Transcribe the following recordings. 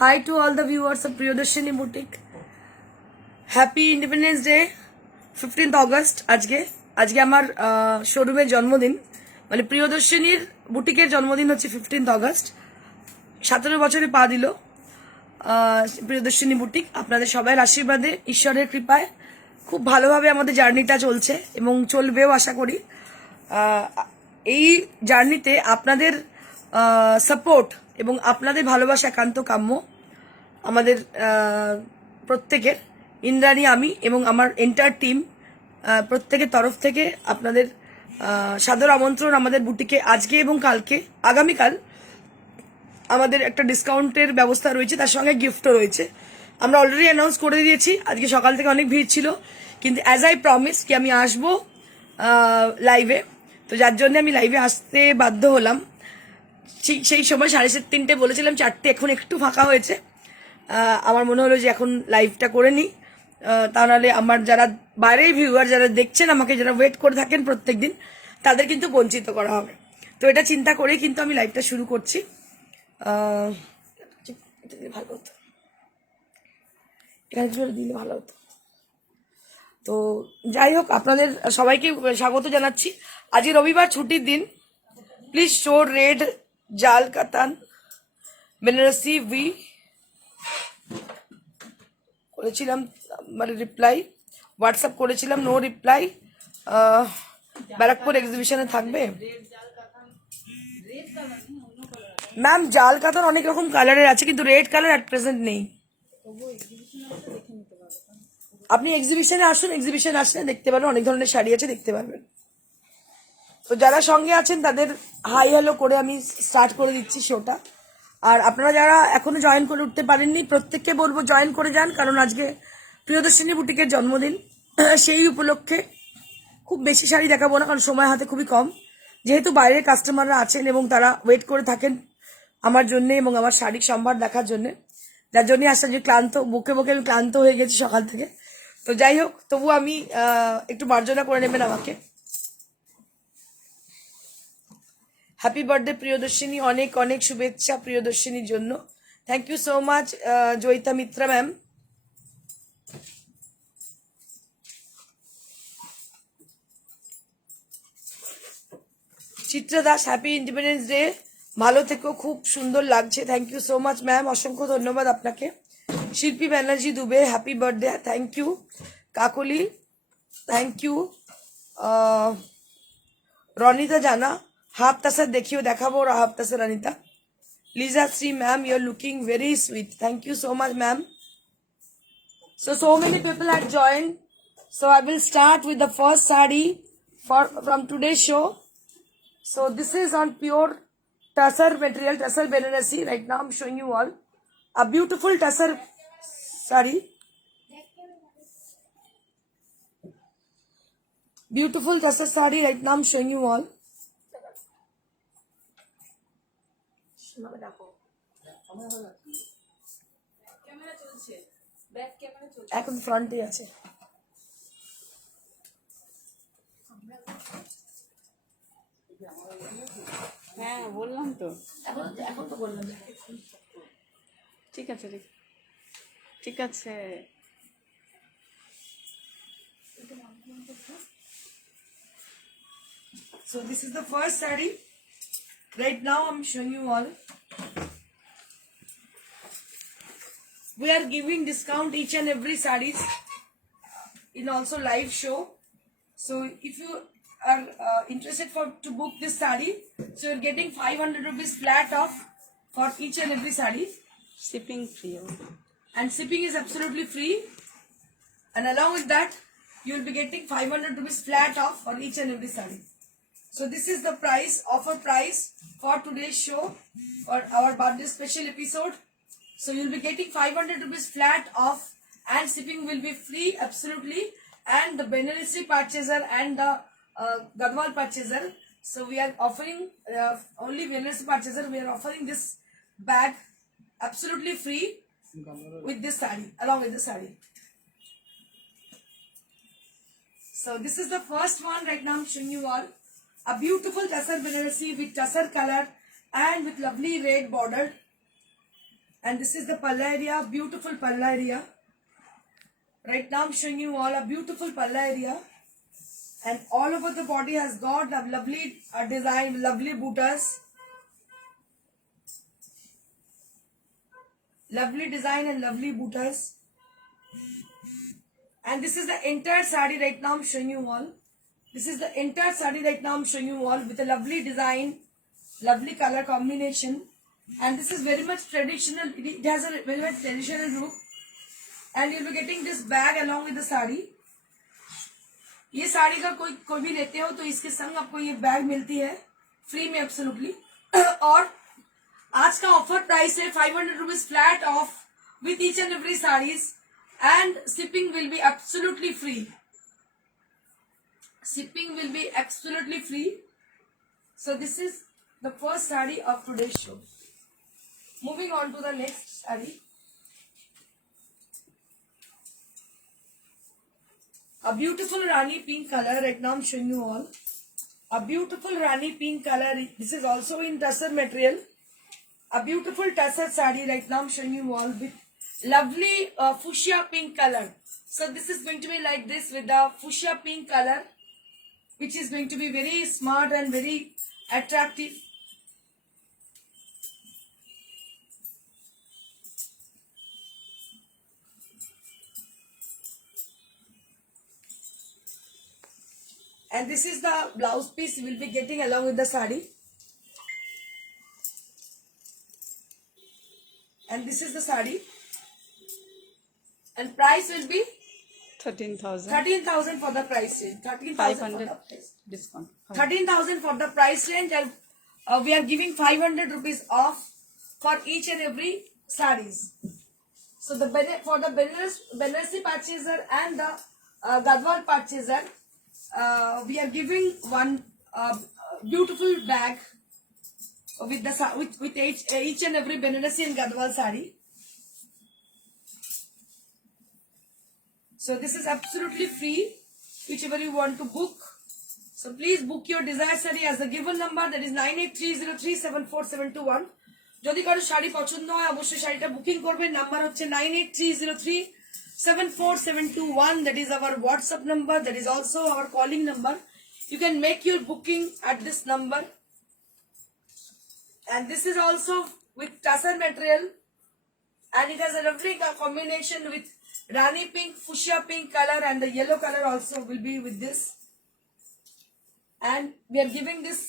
Hi to all the viewers of Priyadarshini Boutique. Happy Independence Day, 15th August. আজকে আমার শোরুমের জন্মদিন, মানে প্রিয়দর্শিনীর বুটিকের জন্মদিন হচ্ছে 15th August। 17 বছরে পা দিল প্রিয়দর্শিনী বুটিক। আপনাদের সবার আশীর্বাদে, ঈশ্বরের কৃপায় খুব ভালোভাবে আমাদের জার্নিটা চলছে এবং চলবেও আশা করি। এই জার্নিতে আপনাদের সাপোর্ট এবং আপনাদের ভালোবাসা একান্ত কাম্য আমাদের প্রত্যেকের। ইন্দ্রাণী, আমি এবং আমার এন্টার টিম প্রত্যেকের তরফ থেকে আপনাদের সাদর আমন্ত্রণ আমাদের বুটিকে আজকে এবং কালকে। আগামীকাল আমাদের একটা ডিসকাউন্টের ব্যবস্থা রয়েছে, তার সঙ্গে গিফটও রয়েছে। আমরা অলরেডি অ্যানাউন্স করে দিয়েছি। আজকে সকাল থেকে অনেক ভিড় ছিল, কিন্তু অ্যাজ আই প্রমিস কি আমি আসবো লাইভে, তো যার জন্য আমি লাইভে আসতে বাধ্য হলাম। সেই সময় 3:30 বলেছিলাম, 4টে এখন একটু ফাঁকা হয়েছে। আমার মনে হলো যে এখন লাইভটা করে নিই, তা নাহলে আমার যারা বাইরের ভিউয়ার যারা দেখছেন আমাকে, যারা ওয়েট করে থাকেন প্রত্যেকদিন, তাদের কিন্তু বঞ্চিত করা হবে। তো এটা চিন্তা করেই কিন্তু আমি লাইভটা শুরু করছি। ভালো হতো, এখানে দিলে ভালো হতো। তো যাই হোক, আপনাদের সবাইকে স্বাগত জানাচ্ছি। আজকে রবিবার, ছুটির দিন। প্লিজ শো রেড জাল কাতান বেনারসি ভি করেছিলাম, মানে রিপ্লাই হোয়াটসঅ্যাপ করেছিলাম, নো রিপ্লাই। ব্যারাকপুর এক্সিবিশনে থাকবে ম্যাম। জাল কাতান অনেক রকম কালারের আছে, কিন্তু রেড কালার অ্যাট প্রেজেন্ট নেই। আপনি এক্সিবিশনে আসুন, এক্সিবিশনে আসলে দেখতে পারবেন, অনেক ধরনের শাড়ি আছে, দেখতে পারবেন। তো যারা সঙ্গে আছেন তাদের হাই হ্যালো করে আমি স্টার্ট করে দিচ্ছি শোটা। আর আপনারা যারা এখনো জয়েন করে উঠতে পারেননি, প্রত্যেককে বলবো জয়েন করে যান, কারণ আজকে প্রিয়দর্শিনী বুটিকের জন্মদিন। সেই উপলক্ষে খুব বেশি শাড়ি দেখাবো না, কারণ সময় হাতে খুবই কম। যেহেতু বাইরের কাস্টমাররা আছেন এবং তারা ওয়েট করে থাকেন আমার জন্য এবং আমার শাড়ির সম্ভার দেখার জন্য, যার জন্য আসলে যে ক্লান্ত, বুকে বুকে আমি ক্লান্ত হয়ে গেছি সকাল থেকে। তো যাই হোক, তবু আমি একটু মার্জনা করে নেবেন আমাকে। হ্যাপি বার্থডে প্রিয়দর্শিনী, অনেক অনেক শুভেচ্ছা প্রিয়দর্শিনীর জন্য। Thank you so much Joyita Mitra ma'am. Chitra Das, happy independence day, ভালো থেকো, খুব সুন্দর লাগছে। Thank you so much ma'am, অসংখ্য ধন্যবাদ আপনাকে। Shilpi Banerjee Dubey, happy birthday, thank you. Kakoli, thank you. Ronita Jana, হাফ তাসা দেখাবো হাফ তাসা Ronita. Liza Shree ma'am, you are looking very sweet, thank you so much ma'am. So many people had joined. So I will start with the first sari from today's show. So this is on pure tussar material, tussar Benarasi. Right now I'm showing you all a beautiful tussar sari. Beautiful tussar sari. Right now I'm showing you all. এখন ফ্রন্টে আছে। হ্যাঁ বললাম তো, এখন তো বললাম। ঠিক আছে ঠিক আছে। So this is the first sari. Right now I'm showing you all. We are giving discount each and every sarees in also live show. So if you are interested to book this saree, so you're getting 500 rupees flat off for each and every saree, shipping free, and shipping is absolutely free. And along with that, you will be getting 500 rupees flat off for each and every saree. So this is the price, offer price for today's show, for our birthday special episode. So you'll be getting 500 rupees flat off, and shipping will be free absolutely. And the Benarasi purchaser and the Gadwal purchaser, so we are offering only Benarasi purchaser, we are offering this bag absolutely free with this saree, along with the saree. So this is the first one. Right now I'm showing you all a beautiful tussar Benarasi with tussar color and with lovely red border. And this is the palla area, beautiful palla area. Right now I'm showing you all a beautiful palla area. And all over the body has got a lovely design, lovely buttas. Lovely design and lovely buttas. And this is the entire sari right now I'm showing you all. This is the entire sari right now I'm showing you all with a lovely design, lovely color combination. And this is very much traditional. It has a very much traditional look. And you'll be getting this bag along with the sari. ये साड़ी का कोई भी लेते हो तो इसके संग आपको ये बैग मिलती है फ्री में एब्सोल्युटली और आज का ऑफर प्राइस है 500 rupees flat off with each and every saris and shipping will be absolutely free shipping will be absolutely free so this is the first sari of today's show moving on to the next sari a beautiful Rani pink color right now I'm showing you all a beautiful Rani pink color this is also in tussar material a beautiful tussar sari right now I'm showing you all with lovely fuchsia pink color so this is going to be like this with the fuchsia pink color which is going to be very smart and very attractive and this is the blouse piece you will be getting along with the sari and this is the sari and price will be 13,000 for the price range 13,000 for the price discount. 13,000 for the price range and we are giving 500 rupees off for each and every sarees so the for the Banarsi purchaser and the Gadwal purchaser we are giving one beautiful bag with the with each and every Banarasi and Gadwal sari. So this is absolutely free, whichever you want to book. So please book your desired sari as the given number that is 9830374721. যদি কারো শাড়ি পছন্দ হয় অবশ্যই শাড়িটা বুকিং করবেন নাম্বার হচ্ছে 9830374721 that is our WhatsApp number that is also our calling number you can make your booking at this number and this is also with tussar material and it has a lovely combination with Rani pink, fuchsia pink color and the yellow color also will be with this and we are giving this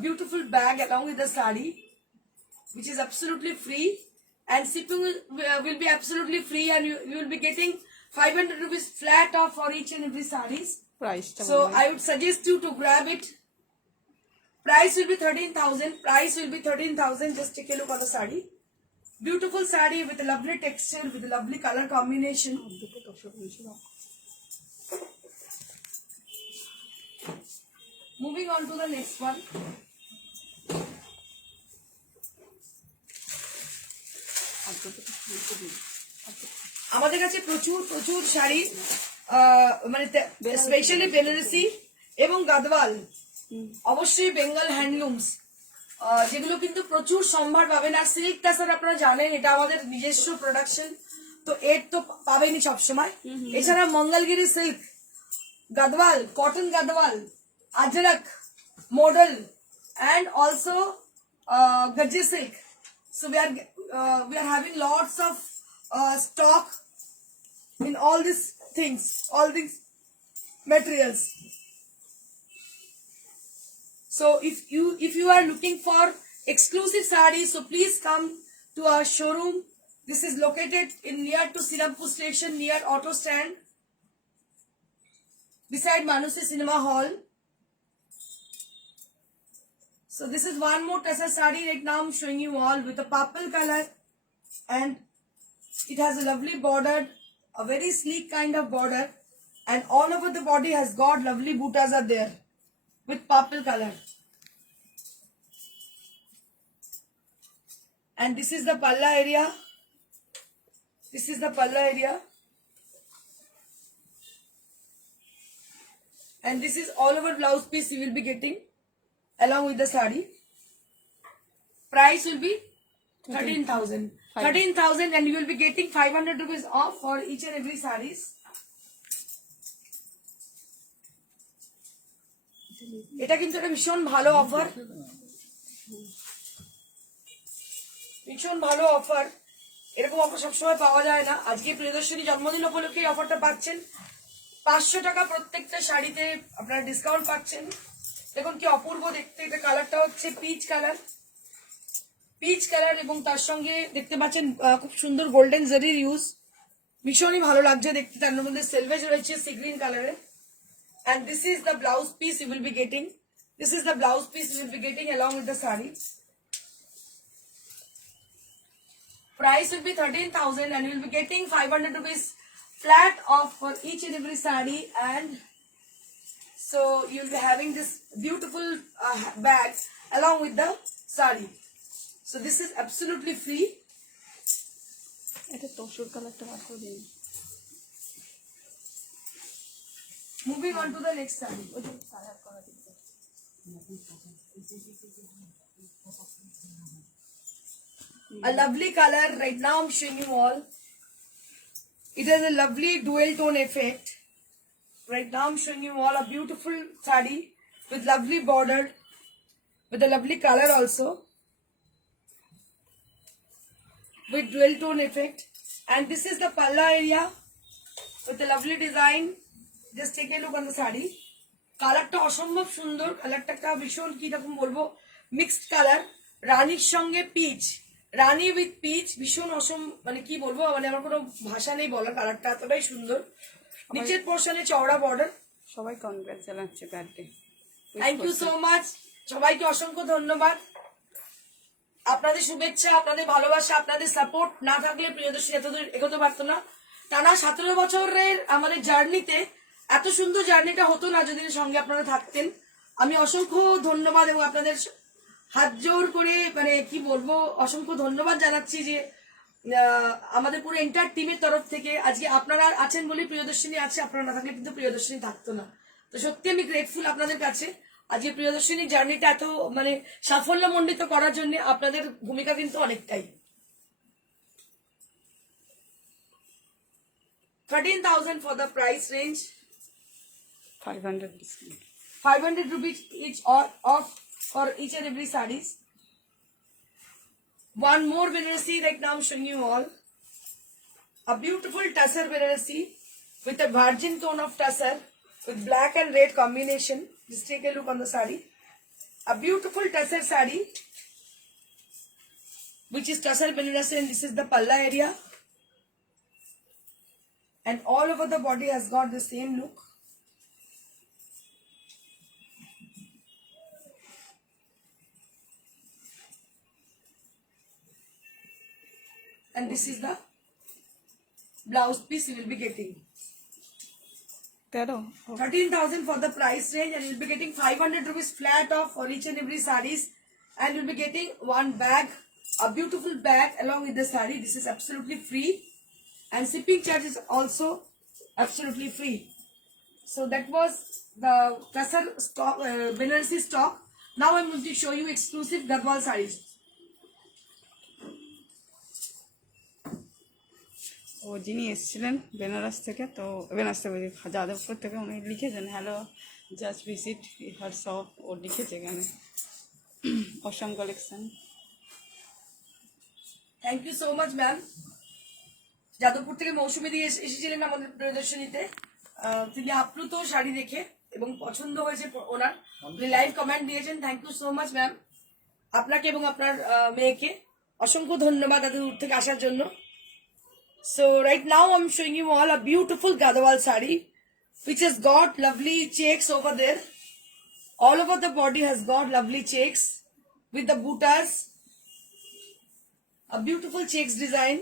beautiful bag along with the sari which is absolutely free and shipping will be absolutely free and you will be getting 500 rupees flat off for each and every sarees Price. so I would suggest you to grab it price will be 13,000 just take a look at the sari beautiful sari with a lovely texture with a lovely color combination moving on to the next one আমাদের কাছে প্রচুর প্রচুর শাড়ি মানে স্পেশালি বেনারসি এবং গাদওয়াল অবশ্যই বেঙ্গল হ্যান্ডলুমস যেগুলো কিন্তু প্রচুর সম্ভার পাবেন আর সিল্ক টাসার আপনারা জানেন এটা আমাদের নিজস্ব প্রোডাকশন তো এর তো পাবেনই সবসময় এছাড়া Mangalagiri silk Gadwal cotton Gadwal Ajrakh model and also Gajji silk so we are having lots of stock in all these things all these materials so if you are looking for exclusive sarees so please come to our showroom this is located in near to Sirampur station near auto stand beside Manusi Cinema Hall so this is one more tussar sari right now I'm showing you all with a purple color and it has a lovely border a very sleek kind of border and all over the body has got lovely buttas are there with purple color and this is the palla area this is the palla area and this is all over blouse piece you will be getting along with the sari price will be 13,000. 13,000 and you will be getting 500 rupees off for each and every sarees. এটা কিন্তু একটা ভীষণ ভালো অফার, ভীষণ ভালো অফার। এরকম অফার সবসময় পাওয়া যায় না। আজকে প্রিয়দর্শনী জন্মদিন উপলক্ষে এই অফারটা পাচ্ছেন। 500 টাকা প্রত্যেকটা শাড়িতে আপনারা ডিসকাউন্ট পাচ্ছেন। দেখুন কি অপূর্ব দেখতে, এটা কালারটা হচ্ছে পিচ কালার, পিচ কালার এবং তার সঙ্গে দেখতে পাচ্ছেন খুব সুন্দর গোল্ডেন জারির ইউজ, ভীষণই ভালো লাগছে দেখতে। তার মধ্যে সেলভেজ রয়েছে সি গ্রিন কালারের। And this is the blouse piece you will be getting. This is the blouse piece you will be getting along with the saree. Price will be 13,000 and you will be getting 500 rupees flat off for each and every saree. And so you will be having this beautiful bag along with the saree. So this is absolutely free. এটা তসর কালারটা বার করে দিন। Moving on to the next saree. A lovely color right now I'm showing you all. It has a lovely dual tone effect. Right now I'm showing you all a beautiful saree with lovely border, with a lovely color also, with dual tone effect. And this is the palla area with a lovely design. Just take a look on the saree. কালারটা অসম্ভব সুন্দর, কালারটা একটা ভীষণ কি রকম বলবো mixed colour, রানীর সঙ্গে পিচ, রানী উইথ পিচ, ভীষণ মানে কি বলবো, মানে আমার কোনো ভাষা নেই বলার, কালারটা এতটাই সুন্দর। নিচের পোর্শনে চওড়া বর্ডার। সবাই কনগ্রেস জানাচ্ছে birthday. Thank you so much, সবাইকে অসংখ্য ধন্যবাদ। আপনাদের শুভেচ্ছা, আপনাদের ভালোবাসা, আপনাদের সাপোর্ট না থাকলে প্রিয়দর্শনী এতদূর এগোতে পারতো না। টানা 17 বছরের আমাদের জার্নিতে এত সুন্দর জার্নিটা হতো না যদি সঙ্গে আপনারা থাকতেন। আমি অসংখ্য ধন্যবাদ এবং আপনাদের হাত জোর করে মানে কি বলবো অসংখ্য ধন্যবাদ জানাচ্ছি যে আমাদের পুরো এন্টার টিমের তরফ থেকে আজকে আপনারা আছেন বলে প্রিয়দর্শনী আছে, আপনারা না থাকলে কিন্তু প্রিয়দর্শনী থাকতো না। তো সত্যি আমি গ্রেটফুল আপনাদের কাছে। আজকে প্রিয়দর্শনীর জার্নিটা এত মানে সাফল্যমণ্ডিত করার জন্য আপনাদের ভূমিকা কিন্তু অনেকটাই। 13,000 for the price range. 500 discount. 500 rupees each off for each and every sarees. One more Banarasi right now I'm showing you all. A beautiful tussar Banarasi with a virgin tone of tussar with black and red combination. Just take a look on the saree. A beautiful tussar saree which is tussar Banarasi, and this is the palla area. And all over the body has got the same look. And this is the blouse piece you will be getting. 13,000 for the price range, and you'll be getting 500 rupees flat off for each and every sarees, and you'll be getting one bag, a beautiful bag along with the saree. This is absolutely free, and shipping charge is also absolutely free. So that was the Tussar stock, Banarasi stock. Now I'm going to show you exclusive Gadwal sarees. ও যিনি এসেছিলেন বেনারস থেকে, তো বেনারস থেকে যাদবপুর থেকে, উনি লিখেছেন hello just visit her shop, ও লিখেছে এখানে awesome collection. Thank you so much ma'am. Jadavpur থেকে মৌসুমী দিয়ে এসেছিলেন আমাদের প্রদর্শনীতে। তিনি আপ্লুত শাড়ি দেখে এবং পছন্দ হয়েছে ওনার, উনি লাইভ কমেন্ট দিয়েছেন। Thank you so much ma'am, আপনাকে এবং আপনার মেয়েকে অসংখ্য ধন্যবাদ এত দূর থেকে আসার জন্য। So right now I'm showing you all a beautiful Gadwal saree which has got lovely checks over there. All over the body has got lovely checks with the buttas, a beautiful checks design,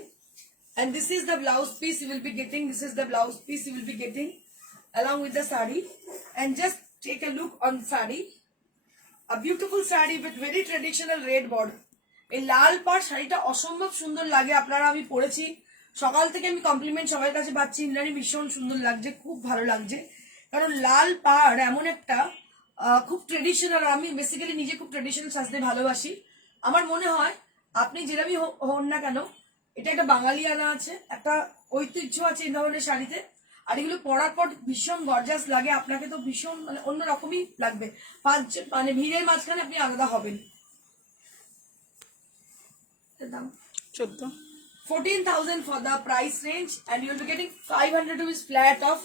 and this is the blouse piece you will be getting. This is the blouse piece you will be getting along with the saree. And just take a look on the saree, a beautiful saree with very traditional red border. এই লাল পাড় শাড়িটা অসম্ভব সুন্দর লাগে। আপনারা আমি পরেছি, সকাল থেকে আমি কমপ্লিমেন্ট সবার কাছে পাচ্ছি, ইন্দ্রাণী ভীষণ সুন্দর লাগছে, খুব ভালো লাগছে। কারণ লাল পাড় এমন একটা খুব ট্রেডিশনাল, আমি বেসিক্যালি নিজে খুব ট্রেডিশনাল সাজতে ভালোবাসি। আমার মনে হয় আপনি যেরকমই হন না কেন, এটা একটা বাঙালিয়ানা আছে, একটা ঐতিহ্য আছে এই ধরনের শাড়িতে। আর এগুলো পরার পর ভীষণ গর্জাস লাগে, আপনাকে তো ভীষণ মানে অন্যরকমই লাগবে। মানে ভিড়ের মাঝখানে আপনি আলাদা হবেন। দাম 14। 14,000 for the price range, and you will be getting 500 rupees flat off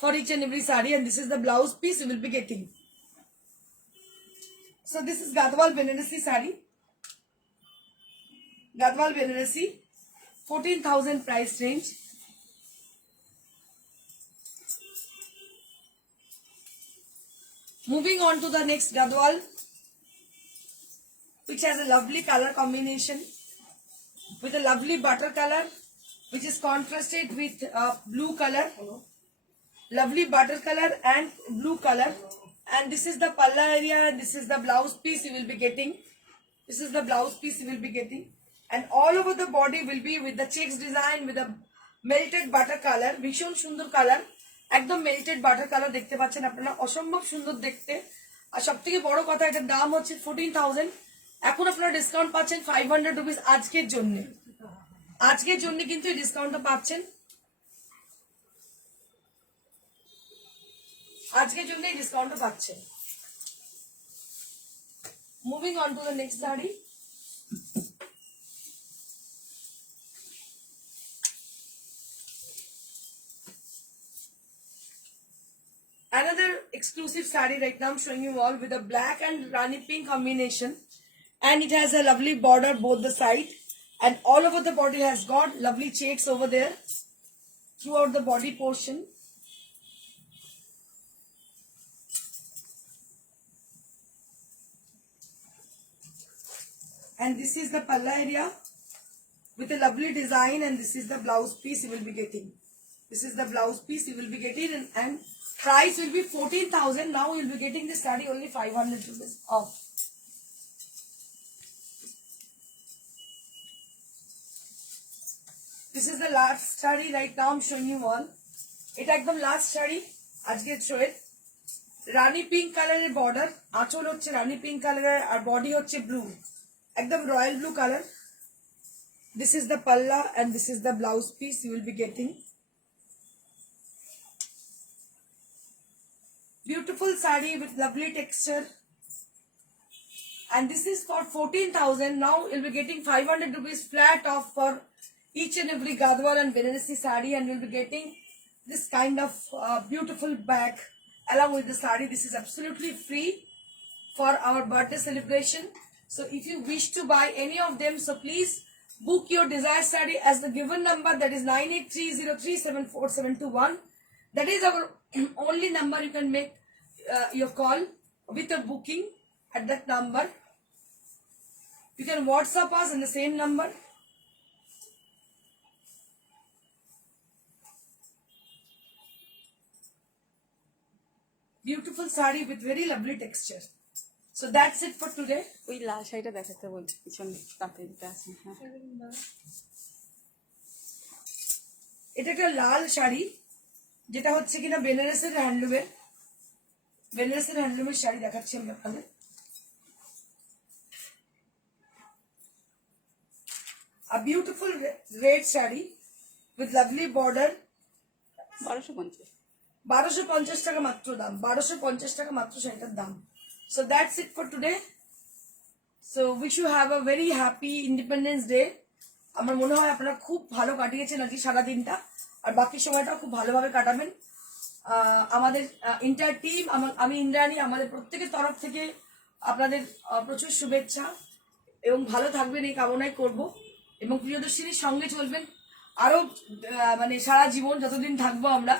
for each and every sari, and this is the blouse piece you will be getting. So this is Gadwal Banarasi sari. Gadwal Banarasi, 14,000 price range. Moving on to the next Gadwal, which has a lovely color combination with a lovely butter color, which is contrasted with blue color. Lovely butter color and blue color. And this is the palla area, and this is the blouse piece you will be getting. This is the blouse piece you will be getting. And all over the body will be with the checks design, with a melted butter color. ভীষণ সুন্দর কালার, একদম melted butter colour দেখতে পাচ্ছেন আপনারা, অসম্ভব সুন্দর দেখতে। আর সব থেকে বড় কথা, এটার দাম হচ্ছে 14,000। এখন আপনারা ডিসকাউন্ট পাচ্ছেন 500 রুপিস আজকের জন্য। আজকের জন্য কিন্তু এই ডিসকাউন্টটা পাচ্ছেন, আজকের জন্য এই ডিসকাউন্টটা পাচ্ছেন। Moving on to the next sari. Another exclusive saree right now I'm showing you all with a black and rani pink combination, and it has a lovely border both the side, and all over the body has got lovely checks over there throughout the body portion. And this is the palla area with a lovely design, and this is the blouse piece you will be getting. This is the blouse piece you will be getting, and price will be 14,000. Now you will be getting this saree only 500 rupees off. This is the last saree right now I'm showing you all. এটা একদম লাস্ট শাড়ি আজকের শোয়ের। রানী পিঙ্ক কালারের বর্ডার, আঁচল হচ্ছে রানী পিঙ্ক কালারের, আর বডি হচ্ছে ব্লু, একদম royal blue colour. This is the palla, and this is the blouse piece you will be getting. Beautiful saree with lovely texture, and this is for 14,000. Now you'll be getting 500 rupees flat off for each and every Gadwal and Banarasi saree, and you'll be getting this kind of beautiful bag along with the saree. This is absolutely free for our birthday celebration. So if you wish to buy any of them, so please book your desired saree as the given number, that is 9830374721. That is our only number. You can make your call with your booking at that number. You can WhatsApp us in the same number. Beautiful saree with very lovely texture. So that's it for today. ওই লাল শাড়িটা দেখাতে বলছি, পিছনে তাতে দিতে আছে। হ্যাঁ, এটা একটা লাল শাড়ি, যেটা হচ্ছে কিনা বেনারসের হ্যান্ডলুমের, বেনারসের হ্যান্ডলুমের শাড়ি দেখাচ্ছি আমি আপনাদের। A beautiful red saree with lovely border. 1250। 1250 টাকা মাত্র দাম, 1250 টাকা মাত্র শাড়িটার দাম। So that's it for today. So wish you have a very happy Independence Day. আমার মনে হয় আপনারা খুব ভালো কাটিয়েছেন নাকি সারা দিনটা, আর বাকি সময়টাও খুব ভালোভাবে কাটাবেন। আমাদের ইন্টার টিম, আমি ইন্দ্রাণী, আমাদের প্রত্যেকের তরফ থেকে আপনাদের প্রচুর শুভেচ্ছা, এবং ভালো থাকবেন এই কামনাই করব, এবং প্রিয়দর্শিনীর সঙ্গে চলবেন আরো মানে সারা জীবন যতদিন থাকবো আমরা।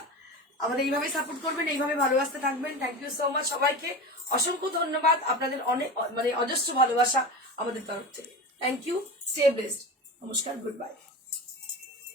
আমাদের এইভাবে সাপোর্ট করবেন, এইভাবে ভালোবাসতে থাকবেন। থ্যাংক ইউ সো মাচ সবাইকে, অসংখ্য ধন্যবাদ, আপনাদের অনেক মানে অজস্র ভালোবাসা আমাদের তরফ থেকে। থ্যাংক ইউ, স্টে ব্লেসড, নমস্কার, গুড বাই।